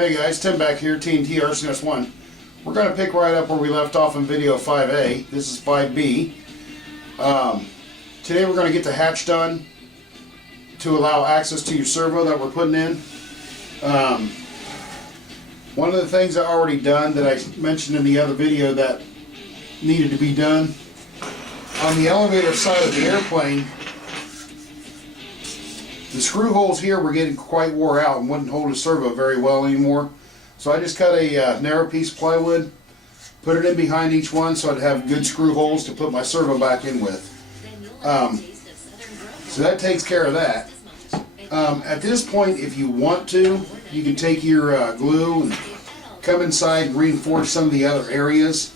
Hey guys, Tim back here, TNT Arsonist 1. We're going to pick right up where we left off in video 5A. This is 5B. Today we're going to get the hatch done to allow access to your servo that we're putting in. One of the things I already done that I mentioned in the other video that needed to be done, on the elevator side of the airplane, the screw holes here were getting quite wore out and wouldn't hold the servo very well anymore. So I just cut a narrow piece of plywood, put it in behind each one so I'd have good screw holes to put my servo back in with. So that takes care of that. At this point, if you want to, you can take your glue and come inside and reinforce some of the other areas.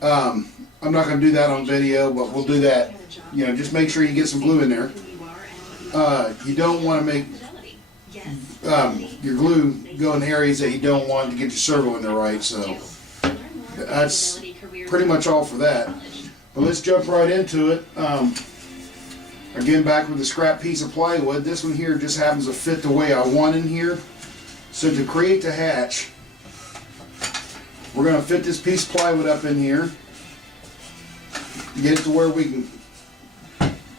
I'm not going to do that on video, but we'll do that. You know, just make sure you get some glue in there. You don't want to make your glue go in areas that you don't want to get your servo in there right, so that's pretty much all for that. But let's jump right into it. Again, back with the scrap piece of plywood. This one here just happens to fit the way I want in here. So to create the hatch, we're going to fit this piece of plywood up in here, get it to where we can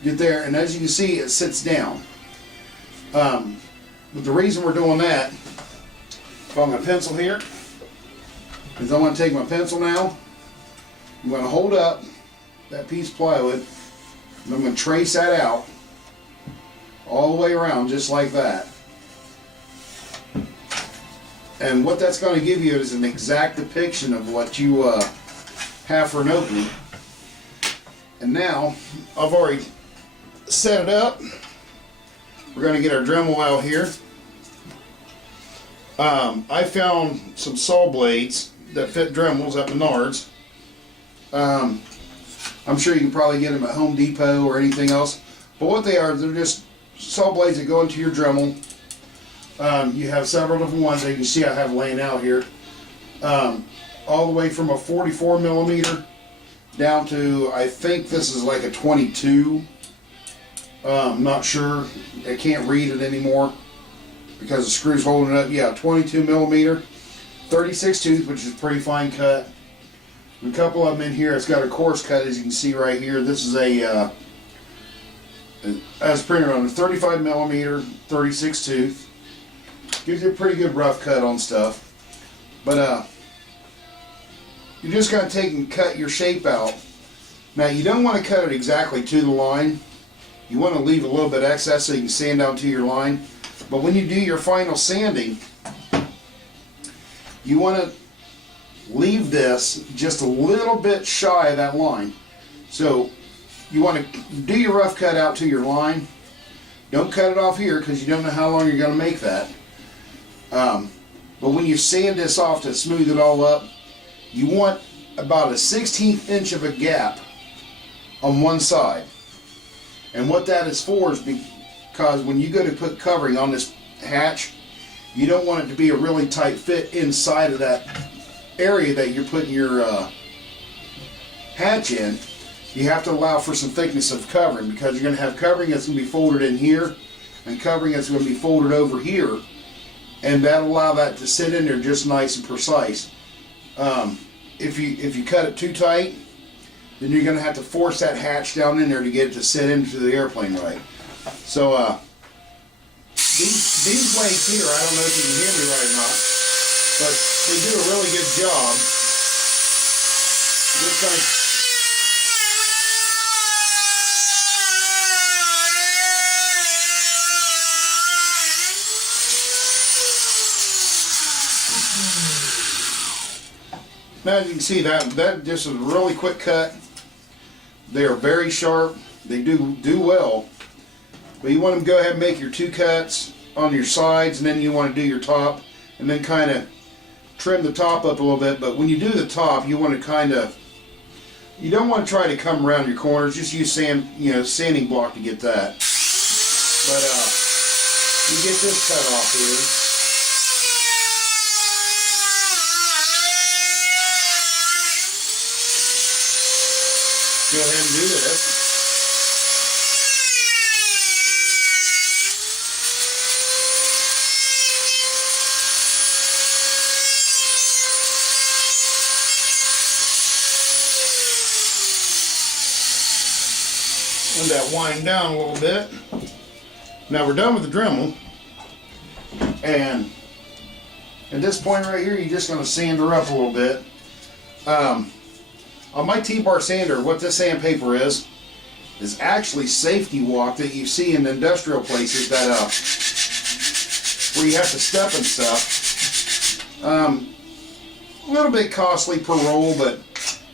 get there, and as you can see, it sits down. But the reason we're doing that, if I'm going to pencil here, is I'm going to take my pencil now, I'm going to hold up that piece of plywood, and I'm going to trace that out all the way around just like that. And what that's going to give you is an exact depiction of what you have for an opening. And now, I've already set it up. We're going to get our Dremel out here. I found some saw blades that fit Dremels at Menards. I'm sure you can probably get them at Home Depot or anything else. But what they are, they're just saw blades that go into your Dremel. You have several different ones that you can see I have laying out here. All the way from a 44 millimeter down to, I think this is like a 22. I'm not sure. I can't read it anymore because the screw's holding it up. Yeah, 22 millimeter, 36 tooth, which is a pretty fine cut. A couple of them in here, it's got a coarse cut, as you can see right here. This is a, as printed on a 35 millimeter, 36 tooth. Gives you a pretty good rough cut on stuff. But you're just going to take and cut your shape out. Now you don't want to cut it exactly to the line. You want to leave a little bit excess so you can sand down to your line. But when you do your final sanding, you want to leave this just a little bit shy of that line. So you want to do your rough cut out to your line. Don't cut it off here because you don't know how long you're going to make that. But when you sand this off to smooth it all up, you want about a 1/16 inch of a gap on one side. And what that is for is because when you go to put covering on this hatch, you don't want it to be a really tight fit inside of that area that you're putting your hatch in. You have to allow for some thickness of covering because you're going to have covering that's going to be folded in here and covering that's going to be folded over here, and that'll allow that to sit in there just nice and precise. If you cut it too tight, then you're going to have to force that hatch down in there to get it to sit into the airplane right. So these blades here, I don't know if you can hear me right or not, but they do a really good job. Just going to now you can see that just is a really quick cut. They are very sharp. They do well. But you want to go ahead and make your two cuts on your sides, and then you want to do your top, and then kind of trim the top up a little bit. But when you do the top, you want to you don't want to try to come around your corners. Just use sanding block to get that. But you get this cut off here. Go ahead and do this. that wind down a little bit. Now we're done with the Dremel. And at this point right here, you're just going to sand her up a little bit. On my T-bar sander, what this sandpaper is actually safety walk that you see in industrial places that where you have to step and stuff. A little bit costly per roll, but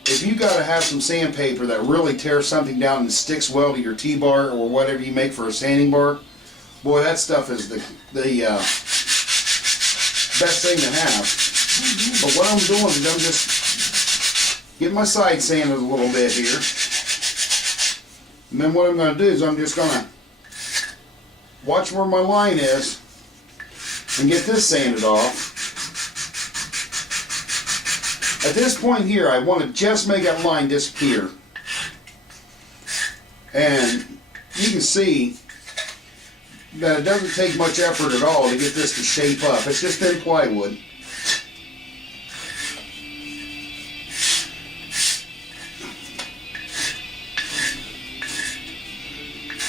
if you got to have some sandpaper that really tears something down and sticks well to your T-bar or whatever you make for a sanding bar, boy, that stuff is the best thing to have. But what I'm doing is I'm just getting my side sanded a little bit here. And then what I'm going to do is I'm just going to watch where my line is and get this sanded off. At this point here, I want to just make that line disappear. And you can see that it doesn't take much effort at all to get this to shape up. It's just thin plywood.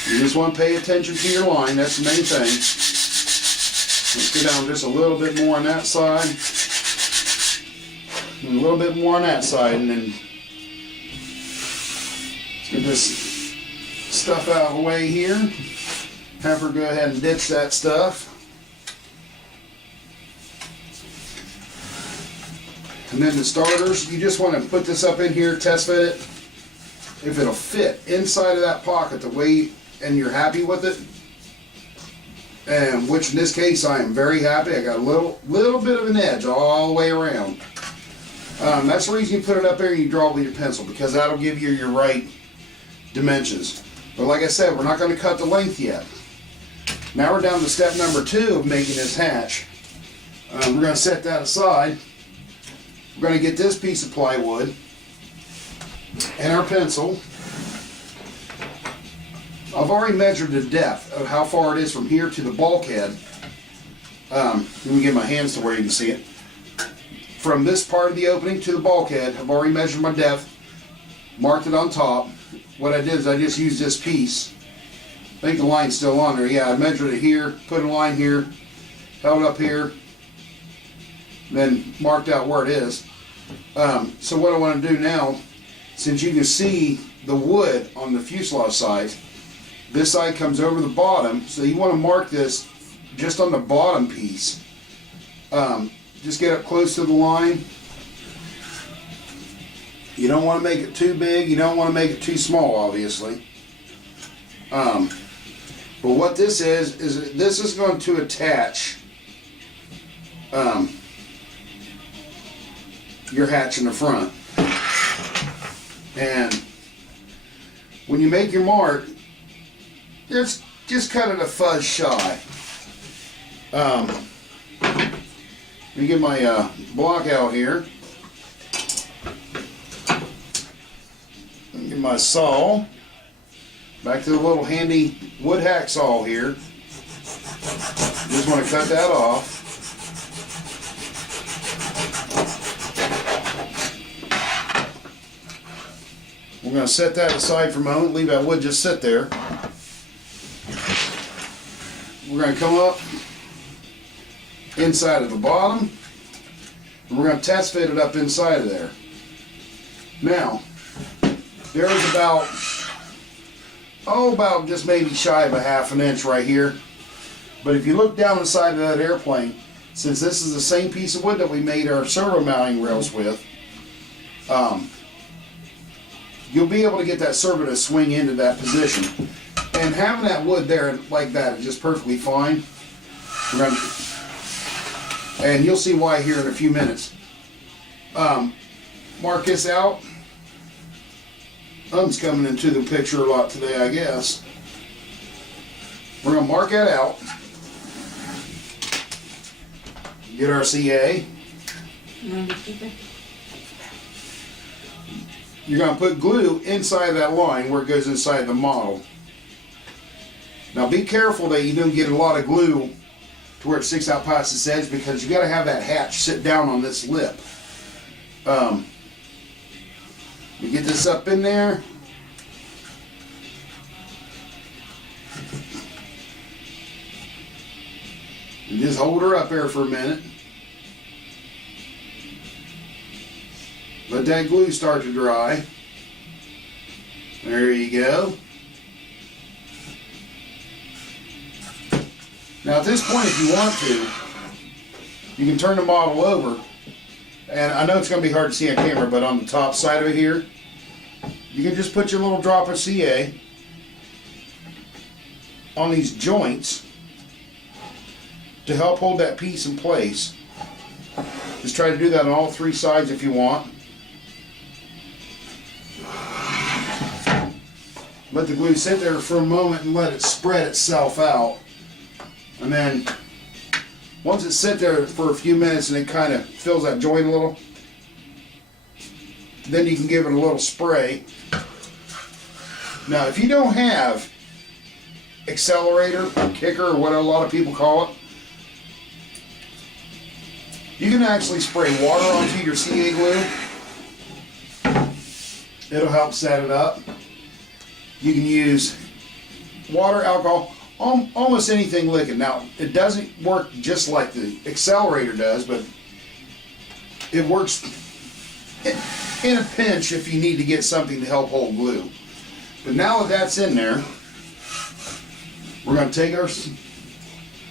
You just want to pay attention to your line, that's the main thing. Let's go down just a little bit more on that side. And a little bit more on that side, and then let's get this stuff out of the way here. Have her go ahead and ditch that stuff. And then the starters, you just want to put this up in here, test fit it. If it'll fit inside of that pocket the way, and you're happy with it, and which in this case I am very happy. I got a little bit of an edge all the way around. That's the reason you put it up there and you draw it with your pencil, because that'll give you your right dimensions. But like I said, we're not going to cut the length yet. Now we're down to step number 2 of making this hatch. We're going to set that aside. We're going to get this piece of plywood and our pencil. I've already measured the depth of how far it is from here to the bulkhead. Let me get my hands to where you can see it. From this part of the opening to the bulkhead, I've already measured my depth, marked it on top. What I did is I just used this piece. I think the line's still on there. Yeah, I measured it here, put a line here, held it up here, then marked out where it is. So what I want to do now, since you can see the wood on the fuselage side, this side comes over the bottom, so you want to mark this just on the bottom piece. Just get up close to the line. You don't want to make it too big, you don't want to make it too small, obviously. But what this is this is going to attach your hatch in the front. And when you make your mark, just cut it a fuzz shy. Let me get my block out here. Let me get my saw. Back to the little handy wood hacksaw here. Just want to cut that off. We're going to set that aside for a moment, leave that wood just sit there. We're going to come up inside of the bottom, and we're going to test fit it up inside of there. Now, there's about just maybe shy of a ½ an inch right here. But if you look down the side of that airplane, since this is the same piece of wood that we made our servo mounting rails with, you'll be able to get that servo to swing into that position. And having that wood there like that is just perfectly fine. And you'll see why here in a few minutes. Mark this out. Thumb's coming into the picture a lot today, I guess. We're going to mark that out. Get our CA. You're going to put glue inside that line where it goes inside the model. Now be careful that you don't get a lot of glue to where it sticks out past this edge, because you got to have that hatch sit down on this lip. You get this up in there. And just hold her up there for a minute. Let that glue start to dry. There you go. Now at this point, if you want to, you can turn the model over. And I know it's going to be hard to see on camera, but on the top side of it here, you can just put your little drop of CA on these joints to help hold that piece in place. Just try to do that on all three sides if you want. Let the glue sit there for a moment and let it spread itself out. And then once it's sit there for a few minutes and it kind of fills that joint a little, then you can give it a little spray. Now if you don't have accelerator or kicker or what a lot of people call it, you can actually spray water onto your CA glue. It'll help set it up. You can use water, alcohol, almost anything liquid. Now, it doesn't work just like the accelerator does, but it works in a pinch if you need to get something to help hold glue. But now that that's in there, we're going to take our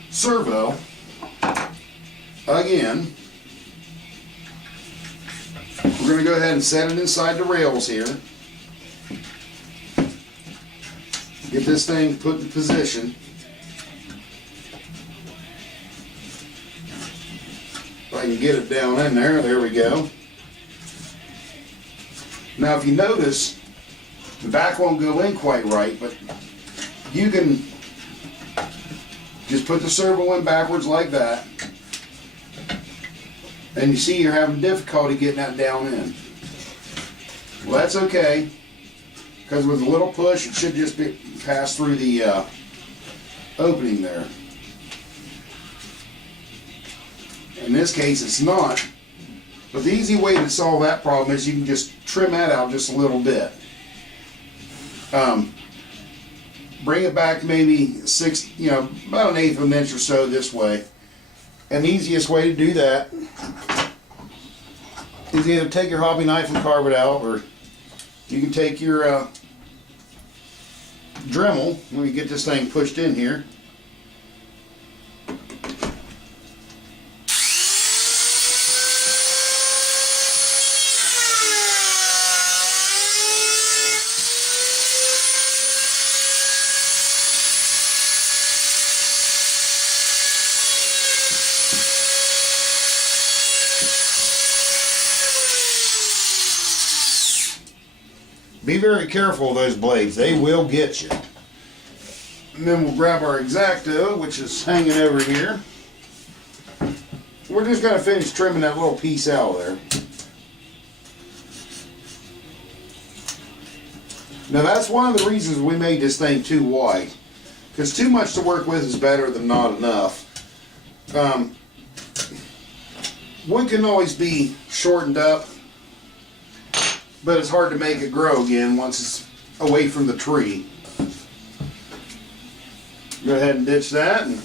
servo again. We're going to go ahead and set it inside the rails here. Get this thing put in position. If I can get it down in there we go. Now if you notice, the back won't go in quite right, but you can just put the servo in backwards like that. And you see you're having difficulty getting that down in. Well, that's okay, because with a little push it should just be pass through the opening there. In this case it's not, but the easy way to solve that problem is you can just trim that out just a little bit. Bring it back maybe about 1/8 of an inch or so this way. And the easiest way to do that is either take your hobby knife and carve it out, or you can take your Dremel. Let me get this thing pushed in here. Be very careful of those blades. They will get you. And then we'll grab our X-Acto, which is hanging over here. We're just going to finish trimming that little piece out there. Now that's one of the reasons we made this thing too wide. Because too much to work with is better than not enough. Wood can always be shortened up, but it's hard to make it grow again once it's away from the tree. Go ahead and ditch that. And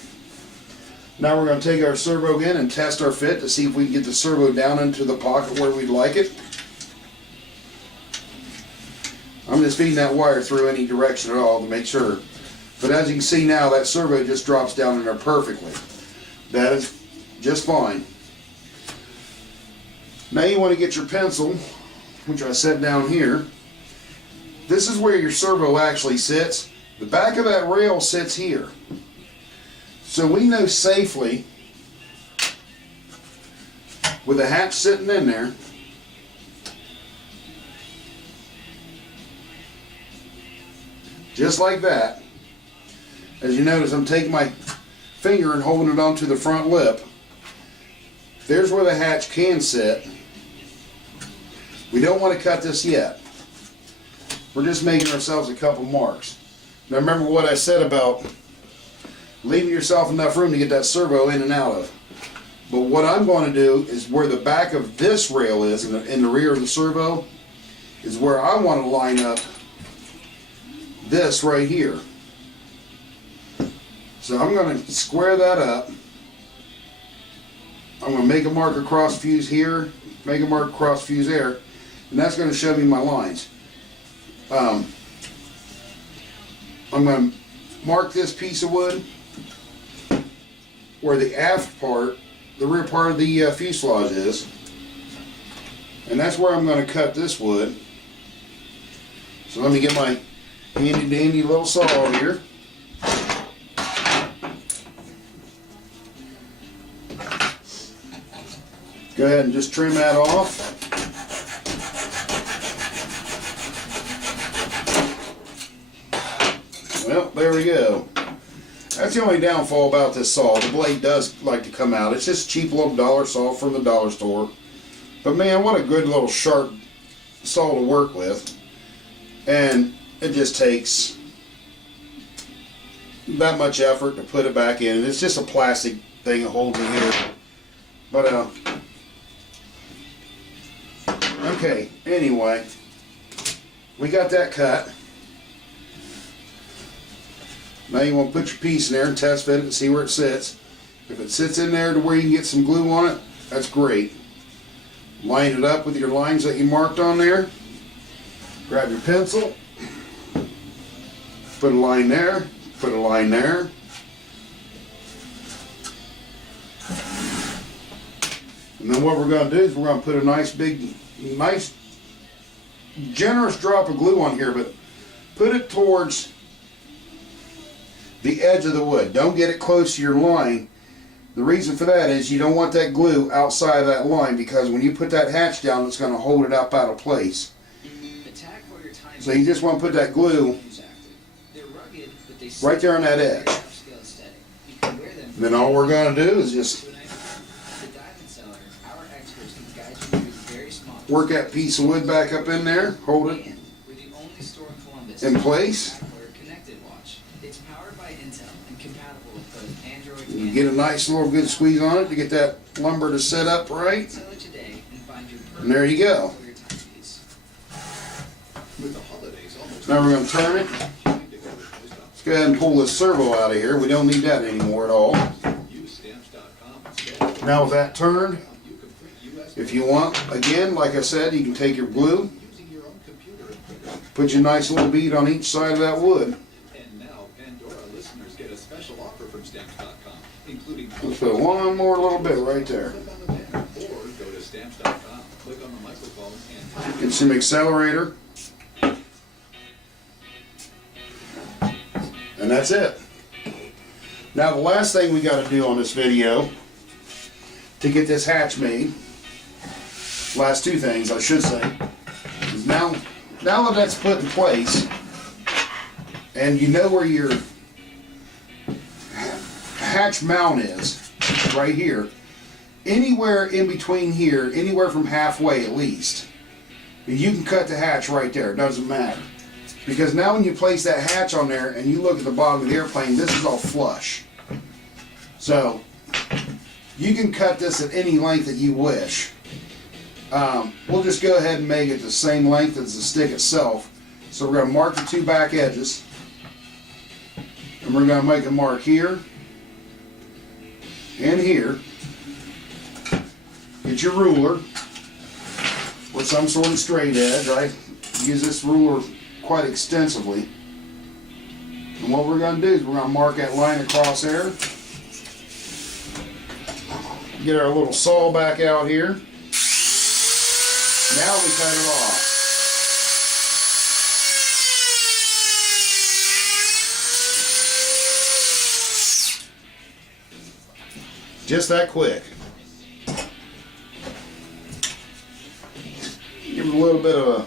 now we're going to take our servo again and test our fit to see if we can get the servo down into the pocket where we'd like it. I'm just feeding that wire through any direction at all to make sure. But as you can see now, that servo just drops down in there perfectly. That is just fine. Now you want to get your pencil, which I set down here. This is where your servo actually sits. The back of that rail sits here. So we know safely, with the hatch sitting in there, just like that. As you notice, I'm taking my finger and holding it onto the front lip. There's where the hatch can sit. We don't want to cut this yet. We're just making ourselves a couple marks. Now remember what I said about leaving yourself enough room to get that servo in and out of. But what I'm going to do is where the back of this rail is, in the rear of the servo, is where I want to line up this right here. So I'm going to square that up. I'm going to make a mark across fuse here, make a mark across fuse there, and that's going to show me my lines. I'm going to mark this piece of wood where the aft part, the rear part of the fuselage is, and that's where I'm going to cut this wood. So let me get my handy dandy little saw here. Go ahead and just trim that off. Well, there we go. That's the only downfall about this saw. The blade does like to come out. It's just a cheap little dollar saw from the dollar store. But man, what a good little sharp saw to work with. And it just takes that much effort to put it back in. It's just a plastic thing that holds it here. But okay, anyway, we got that cut. Now you want to put your piece in there and test fit it and see where it sits. If it sits in there to where you can get some glue on it, that's great. Line it up with your lines that you marked on there. Grab your pencil, put a line there, put a line there. And then what we're going to do is we're going to put a nice generous drop of glue on here, but put it towards the edge of the wood. Don't get it close to your line. The reason for that is you don't want that glue outside of that line, because when you put that hatch down, it's going to hold it up out of place. So you just want to put that glue right there on that edge. And then all we're going to do is just work that piece of wood back up in there, hold it in place. You get a nice little good squeeze on it to get that lumber to set up right. And there you go. Now we're going to turn it. Let's go ahead and pull this servo out of here. We don't need that anymore at all. Now with that turned, if you want, again, like I said, you can take your glue, put your nice little bead on each side of that wood. Let's put one more little bit right there. Get some accelerator. And that's it. Now the last thing we got to do on this video to get this hatch made, last two things I should say, is now that that's put in place and you know where your hatch mount is, right here, anywhere in between here, anywhere from halfway at least, you can cut the hatch right there. It doesn't matter. Because now when you place that hatch on there and you look at the bottom of the airplane, this is all flush. So you can cut this at any length that you wish. We'll just go ahead and make it the same length as the stick itself. So we're going to mark the two back edges. And we're going to make a mark here and here. Get your ruler with some sort of straight edge. I use this ruler quite extensively. And what we're going to do is we're going to mark that line across there. Get our little saw back out here. Now we cut it off. Just that quick. Give it a little bit of a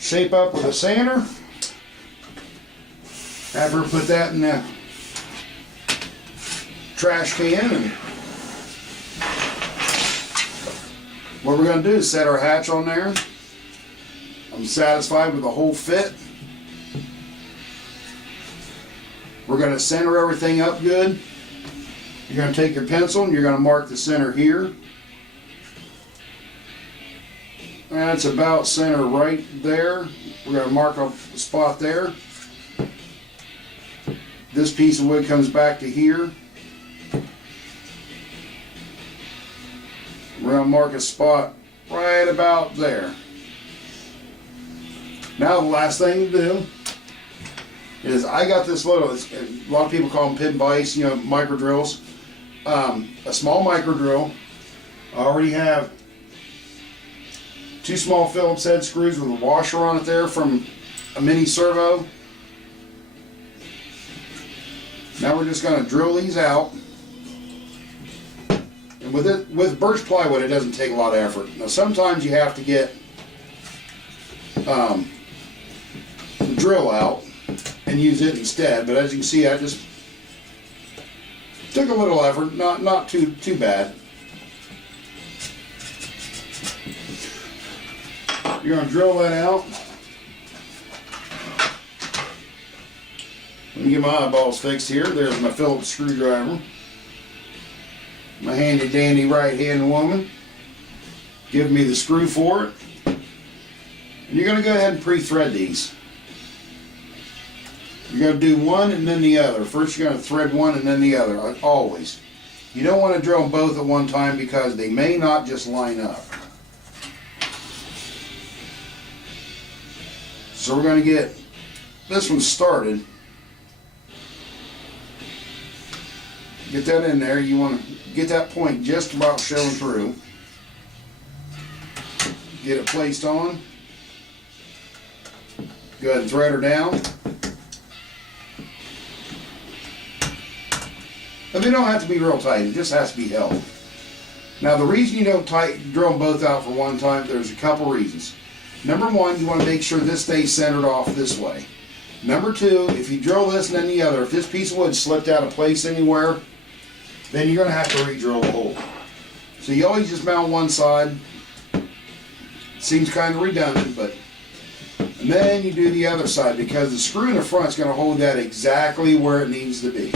shape up with a sander. Have her put that in the trash can, and what we're going to do is set our hatch on there. I'm satisfied with the whole fit. We're going to center everything up good. You're going to take your pencil and you're going to mark the center here. That's about center right there. We're going to mark a spot there. This piece of wood comes back to here. We're going to mark a spot right about there. Now the last thing to do is I got this little, a lot of people call them pin vise, you know, micro drills. A small micro drill. I already have 2 small Phillips head screws with a washer on it there from a mini servo. Now we're just going to drill these out. And with birch plywood, it doesn't take a lot of effort. Now sometimes you have to get the drill out and use it instead, but as you can see, I just took a little effort, not too bad. You're going to drill that out. Let me get my eyeballs fixed here. There's my Phillips screwdriver. My handy dandy right hand woman. Give me the screw for it. And you're going to go ahead and pre-thread these. You're going to do one and then the other. First you're going to thread one and then the other, always. You don't want to drill them both at one time because they may not just line up. So we're going to get this one started. Get that in there. You want to get that point just about showing through. Get it placed on. Go ahead and thread her down. And they don't have to be real tight, it just has to be held. Now the reason you don't drill them both out for one time, there's a couple reasons. Number one, you want to make sure this stays centered off this way. Number two, if you drill this and then the other, if this piece of wood slipped out of place anywhere, then you're going to have to re-drill the hole. So you always just mount one side. Seems kind of redundant, but and then you do the other side because the screw in the front is going to hold that exactly where it needs to be.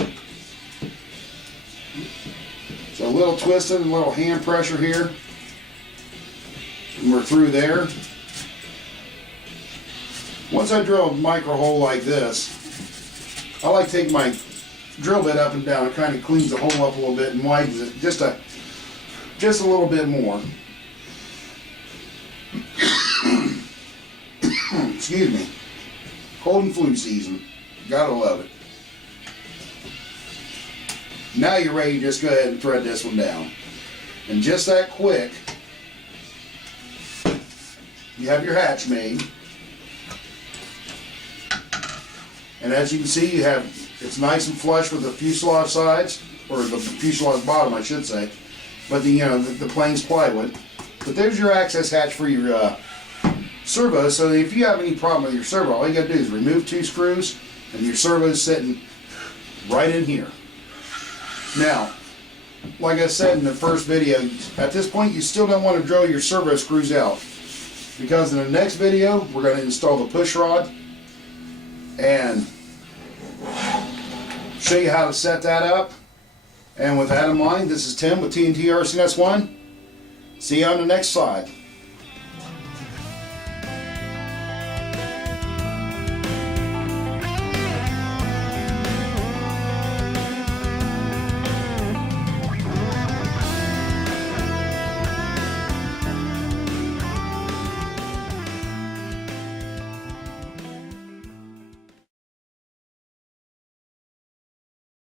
So a little twisting and a little hand pressure here. And we're through there. Once I drill a micro hole like this, I like to take my drill bit up and down. It kind of cleans the hole up a little bit and widens it just a little bit more. Excuse me. Cold and flu season. Gotta love it. Now you're ready to just go ahead and thread this one down. And just that quick, you have your hatch made. And as you can see, it's nice and flush with the fuselage sides, or the fuselage bottom, I should say. But the plane's plywood. But there's your access hatch for your servo. So if you have any problem with your servo, all you got to do is remove 2 screws, and your servo is sitting right in here. Now, like I said in the first video, at this point you still don't want to drill your servo screws out, because in the next video we're going to install the push rod and show you how to set that up. And with that in mind, this is Tim with TNT RCS1. See you on the next slide.